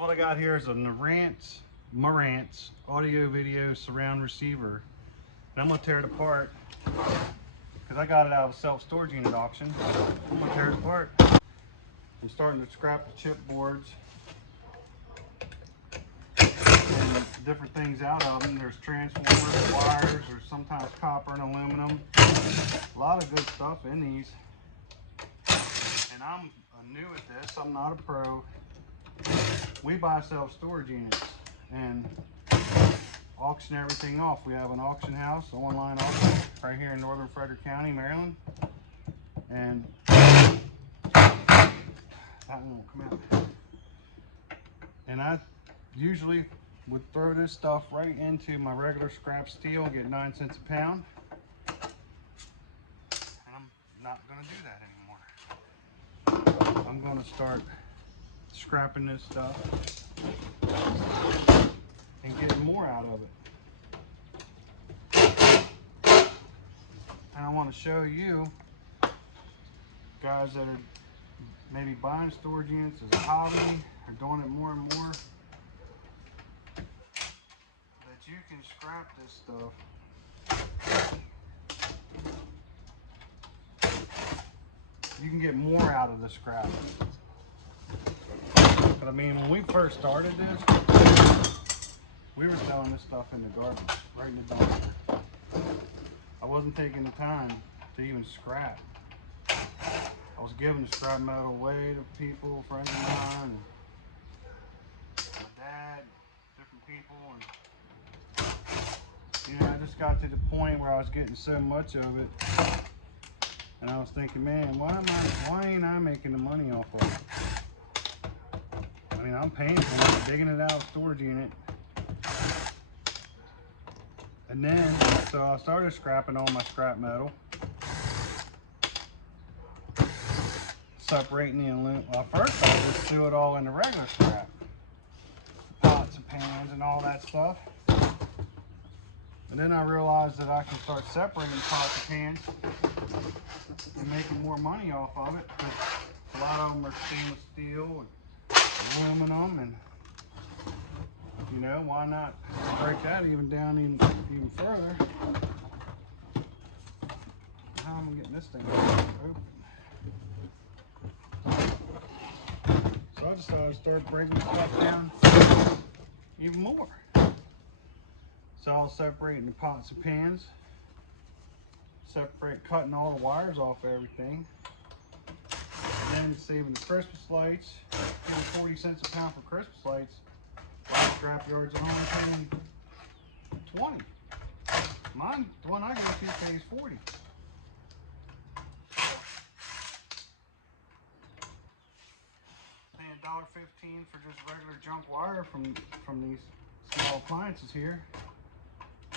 So what I got here is a Marantz audio video surround receiver. And I'm gonna tear it apart because I got it out of a self-storage unit auction. I'm gonna tear it apart. I'm starting to scrap the chipboards and different things out of them. There's transformers, wires, or sometimes copper and aluminum. A lot of good stuff in these. And I'm new at this. I'm not a pro. We buy self-storage units and auction everything off. We have an auction house, online auction, right here in northern Frederick County, Maryland. And that one won't come out. And I usually would throw this stuff right into my regular scrap steel and get 9 cents a pound. And I'm not gonna do that anymore. I'm gonna start scrapping this stuff and getting more out of it. And I want to show you guys that are maybe buying storage units as a hobby or doing it more and more, that you can scrap this stuff. You can get more out of the scrap. But I mean, when we first started this, we were throwing this stuff in the garbage, right in the dumpster. I wasn't taking the time to even scrap. I was giving the scrap metal away to people, friends of mine, and my dad, different people, and you know, I just got to the point where I was getting so much of it, and I was thinking, man, why ain't I making the money off of it? I mean, I'm paying for it, digging it out of a storage unit. And then, so I started scrapping all my scrap metal. Separating the aluminum. Well, first I just threw it all in the regular scrap. Pots and pans and all that stuff. And then I realized that I can start separating pots and pans and making more money off of it. A lot of them are stainless steel and aluminum, and you know, why not break that even down even further? How am I getting this thing open? So I decided to start breaking stuff down even more. So I was separating the pots and pans, cutting all the wires off everything, and then saving the Christmas lights, getting 40 cents a pound for Christmas lights. Scrap yards are only paying 20. Mine, the one I go to, pays 40. Paying $1.15 for just regular junk wire from these small appliances here. I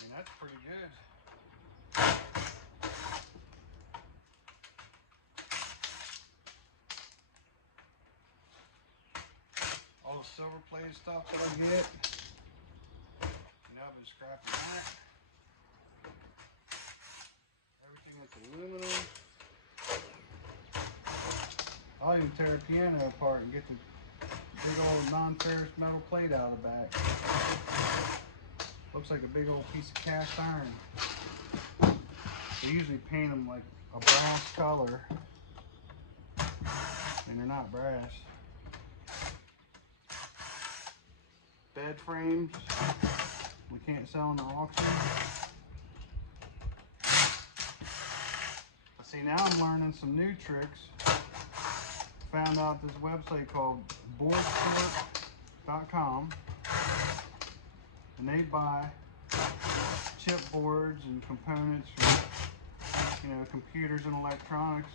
mean, that's pretty good. All the silver plated stuff that I get, you know, I've been scrapping that. Everything that's aluminum. I'll even tear a piano apart and get the big old non-ferrous metal plate out of the back. Looks like a big old piece of cast iron. They usually paint them like a brass color, and they're not brass. Bed frames, we can't sell in the auction. See, now I'm learning some new tricks. Found out this website called boardsport.com, and they buy chipboards and components from, you know, computers and electronics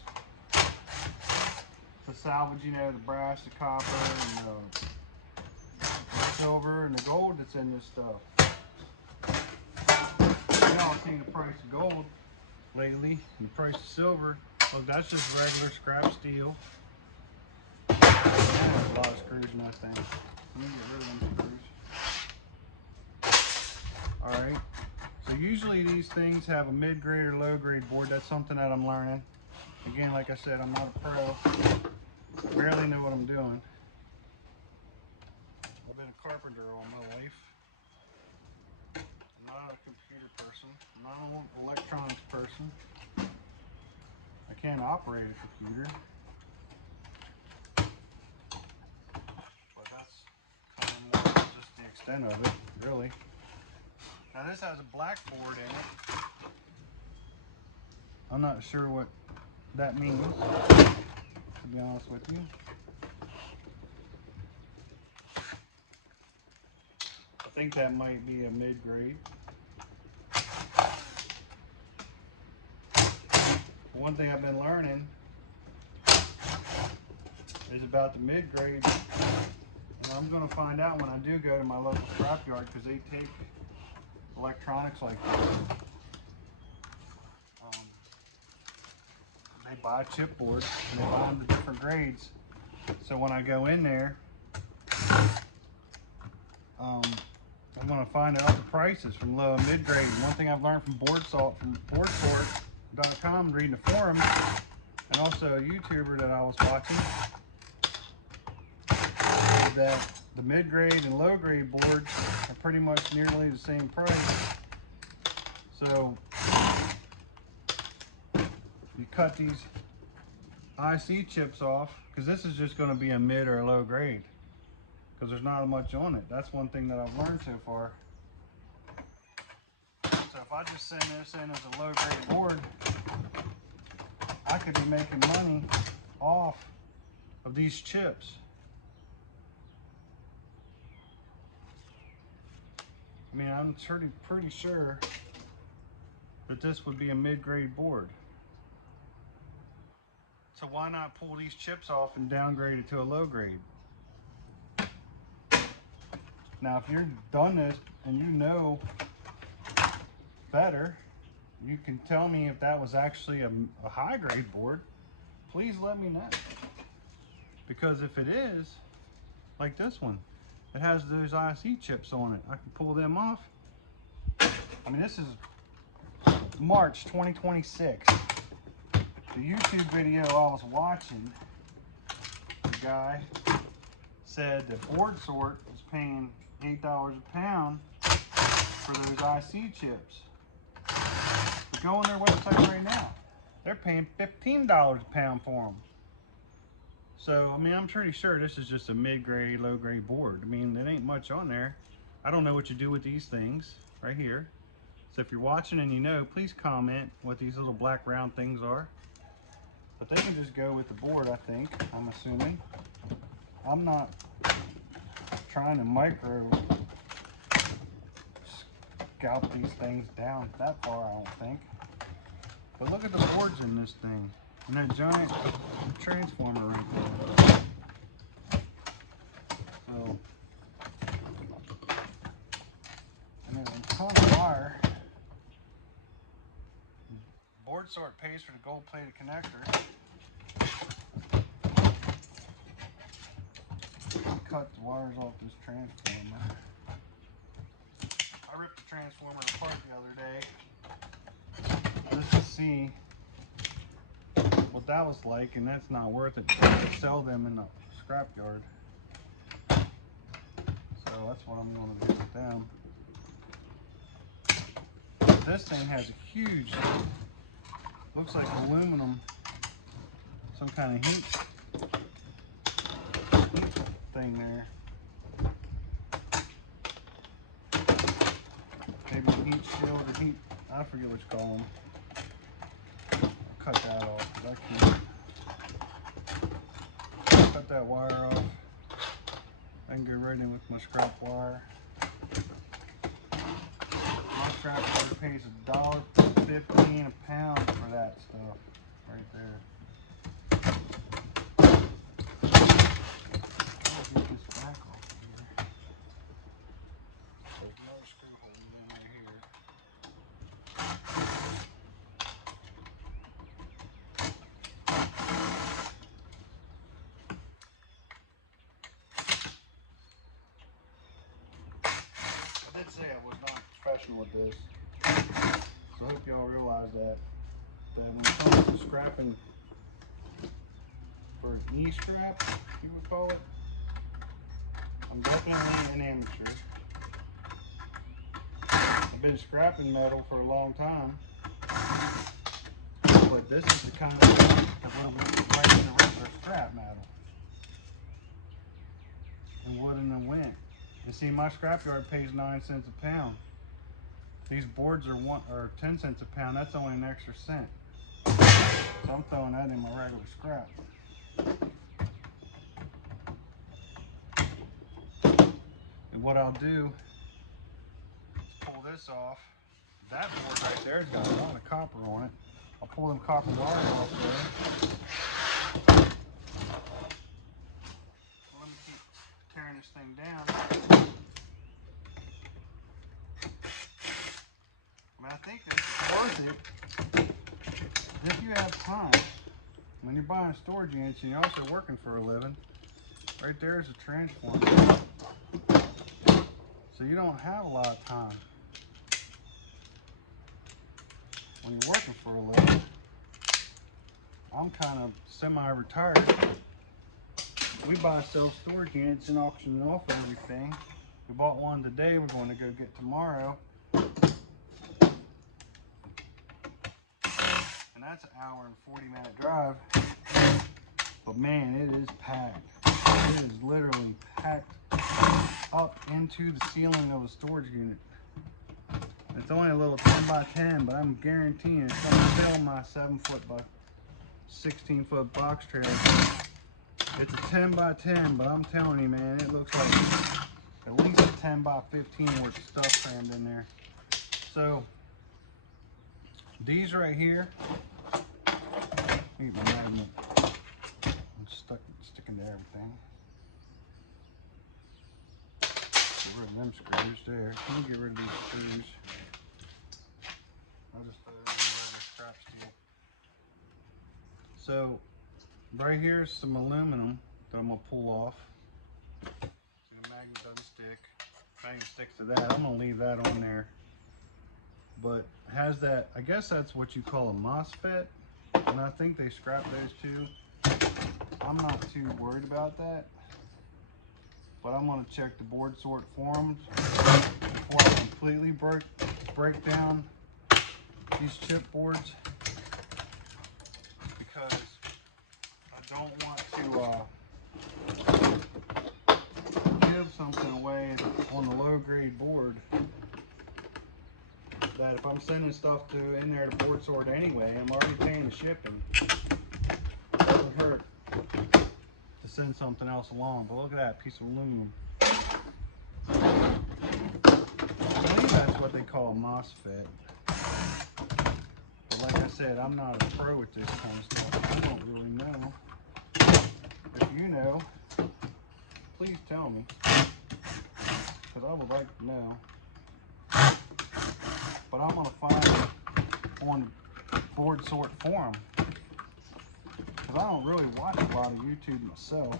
to salvage, you know, the brass, the copper, and the silver and the gold that's in this stuff. Y'all seen the price of gold lately, and the price of silver. Look, that's just regular scrap steel. There's a lot of screws in that thing. Let me get rid of them screws. Alright, so usually these things have a mid-grade or low-grade board. That's something that I'm learning. Again, like I said, I'm not a pro. Barely know what I'm doing. carpenter all my life. I'm not a computer person. I'm not an electronics person. I can't operate a computer. But that's kind of more just the extent of it, really. Now this has a blackboard in it. I'm not sure what that means, to be honest with you. I think that might be a mid-grade. One thing I've been learning is about the mid-grade, and I'm going to find out when I do go to my local scrapyard, because they take electronics like this. They buy chipboards and they buy them to different grades. So when I go in there, I'm going to find out the prices from low and mid grade. One thing I've learned from BoardSort, from BoardSort.com, reading the forums, and also a YouTuber that I was watching, is that the mid grade and low grade boards are pretty much nearly the same price. So you cut these IC chips off, because this is just going to be a mid or a low grade, because there's not much on it. That's one thing that I've learned so far. So if I just send this in as a low grade board, I could be making money off of these chips. I mean, I'm pretty sure that this would be a mid-grade board. So why not pull these chips off and downgrade it to a low grade? Now, if you've done this and you know better, you can tell me if that was actually a high grade board. Please let me know. Because if it is, like this one, it has those IC chips on it. I can pull them off. I mean, this is March 2026. The YouTube video I was watching, the guy said that BoardSort is paying $8 a pound for those IC chips. But go on their website right now. They're paying $15 a pound for them. So, I mean, I'm pretty sure this is just a mid-grade, low-grade board. I mean, there ain't much on there. I don't know what you do with these things right here. So if you're watching and you know, please comment what these little black round things are. But they can just go with the board, I think, I'm assuming. I'm not trying to micro scalp these things down that far, I don't think. But look at the boards in this thing. And that giant transformer right there. So, and there's a ton of wire. BoardSort pays for the gold-plated connector. Cut the wires off this transformer. I ripped the transformer apart the other day just to see what that was like, and that's not worth it to sell them in the scrapyard. So that's what I'm going to do with them. This thing has a huge, looks like aluminum, some kind of heat thing there. Maybe heat shield or heat, I forget what you call them. I'll cut that off because I can't. Cut that wire off. I can go right in with my scrap wire. My scrap wire pays $1.15 a pound for that stuff right there. I'll get this back off of here. There's another screw hole down right here. I did say I was not professional with this, so I hope y'all realize that when it comes to scrapping for e-scrap, you would call it, I'm definitely definitely an amateur. I've been scrapping metal for a long time, but this is the kind of stuff that would right in the regular scrap metal. And wouldn't have went. You see, my scrapyard pays 9 cents a pound. These boards are 10 cents a pound. That's only an extra cent. So I'm throwing that in my regular scrap. And what I'll do is pull this off. That board right there's got a lot of copper on it. I'll pull them copper wires off there. Let me keep tearing this thing down. I mean, I think this is worth it if you have time. When you're buying storage units and you're also working for a living, right there is a transformer. So you don't have a lot of time when you're working for a living. I'm kind of semi-retired. We buy and sell storage units and auction it off and everything. We bought one today, we're going to go get tomorrow. And that's an hour and 40-minute drive. But man, it is packed. It is literally packed up into the ceiling of a storage unit. It's only a little 10 by 10, but I'm guaranteeing it's going to fill my 7-foot by 16-foot box trailer. It's a 10 by 10, but I'm telling you, man, it looks like at least a 10 by 15 worth of stuff crammed in there. So these right here, need my magnet. I'm sticking to everything. Get rid of them screws there. Can you get rid of these screws? I'll just throw them in the regular scrap steel. So right here is some aluminum that I'm gonna pull off. See, the magnet doesn't stick. Magnet sticks to that. I'm gonna leave that on there. But it has that, I guess that's what you call a MOSFET. And I think they scrap those too. I'm not too worried about that. But I'm gonna check the board sort forums before I completely break down these chipboards, because I don't want to give something away on the low grade board that if I'm sending stuff in there to board sort anyway, I'm already paying the shipping. It doesn't hurt to send something else along. But look at that piece of aluminum. I believe that's what they call a MOSFET. But like I said, I'm not a pro with this kind of stuff. I don't really know. If you know, please tell me, because I would like to know. But I'm going to find it on board sort forum, because I don't really watch a lot of YouTube myself.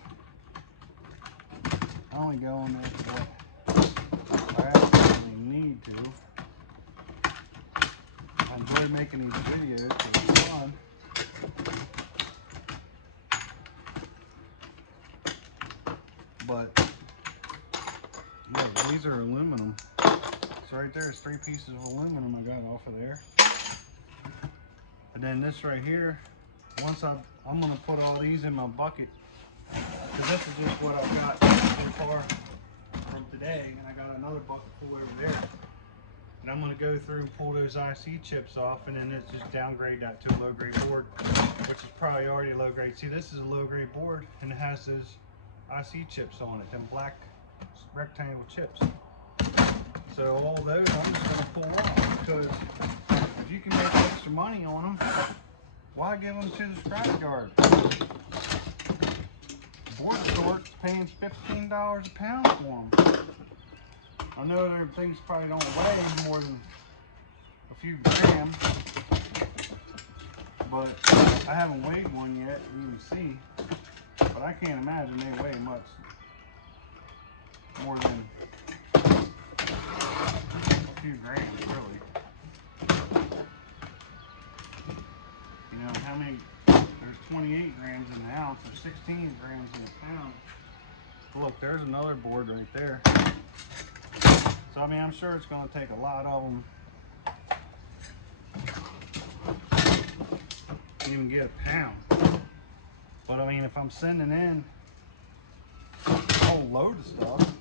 I only go on there for what I absolutely need to. I enjoy making these videos because it's fun. But yeah, these are aluminum. So right there is 3 pieces of aluminum I got off of there. And then this right here, once I'm gonna put all these in my bucket, because this is just what I've got so far from today, and I got another bucket full over there. And I'm gonna go through and pull those IC chips off, and then it's just downgrade that to a low grade board, which is probably already low grade. See, this is a low grade board, and it has those IC chips on it, them black rectangle chips. So all those I'm just gonna pull off, because if you can make extra money on them, why give them to the scrap yard? Board sort's paying $15 a pound for them. I know their things probably don't weigh more than a few grams, but I haven't weighed one yet to even see. But I can't imagine they weigh much more than a few grams, really. You know, how many? There's 28 grams in an ounce, or 16 grams in a pound. Look, there's another board right there. So I mean, I'm sure it's going to take a lot of them to even get a pound. But I mean, if I'm sending in a whole load of stuff,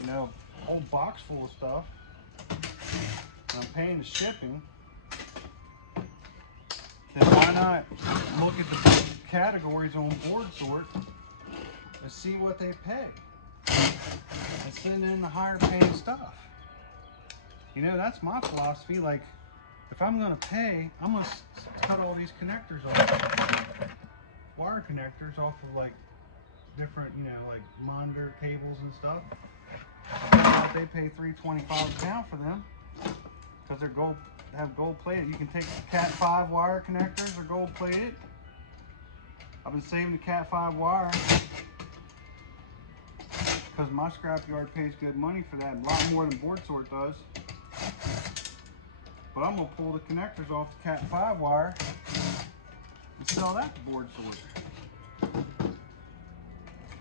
you know, a whole box full of stuff, and I'm paying the shipping, then why not look at the categories on Board Sort and see what they pay and send in the higher paying stuff. You know, that's my philosophy. Like, if I'm gonna pay, I'm gonna cut all these connectors off, wire connectors off of like different, you know, like monitor cables and stuff. They pay $3.25 a pound for them because they're gold, have gold plated. You can take the Cat 5 wire connectors, they're gold plated. I've been saving the Cat 5 wire because my scrapyard pays good money for that, a lot more than Board Sort does. But I'm gonna pull the connectors off the Cat 5 wire and sell that to Board Sort.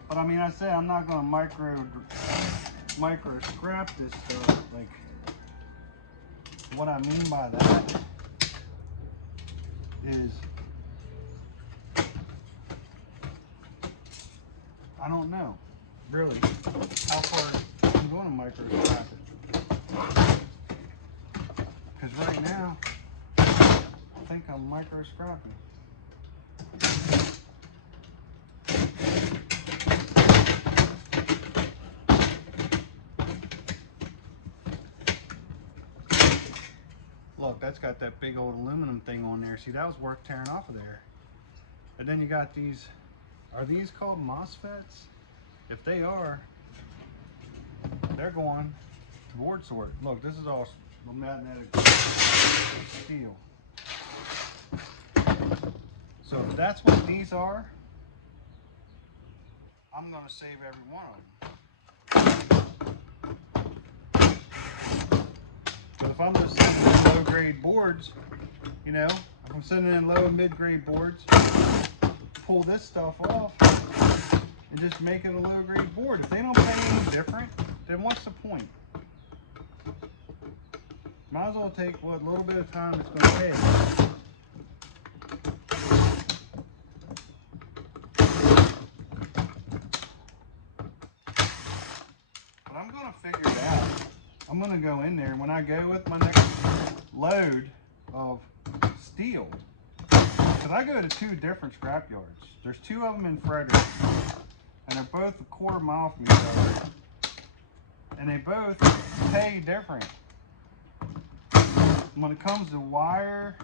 But I mean, I say I'm not gonna micro scrap this stuff. Like, what I mean by that is, I don't know really how far I'm going to micro scrap it. Because right now, I think I'm micro scrapping. Look, that's got that big old aluminum thing on there. See, that was worth tearing off of there. And then you got these, are these called MOSFETs? If they are, they're going to Board Sort. Look, this is all magnetic steel. So if that's what these are, I'm gonna save every one of them. But if I'm just sending in low grade boards, you know, if I'm sending in low and mid grade boards, pull this stuff off and just make it a low grade board. If they don't pay any different, then what's the point? Might as well take what little bit of time it's going to take. But I'm going to figure it out. I'm going to go in there, and when I go with my next load of steel, because I go to 2 different scrap yards. There's 2 of them in Frederick, and they're both a quarter mile from each other. And they both pay different. When it comes to wire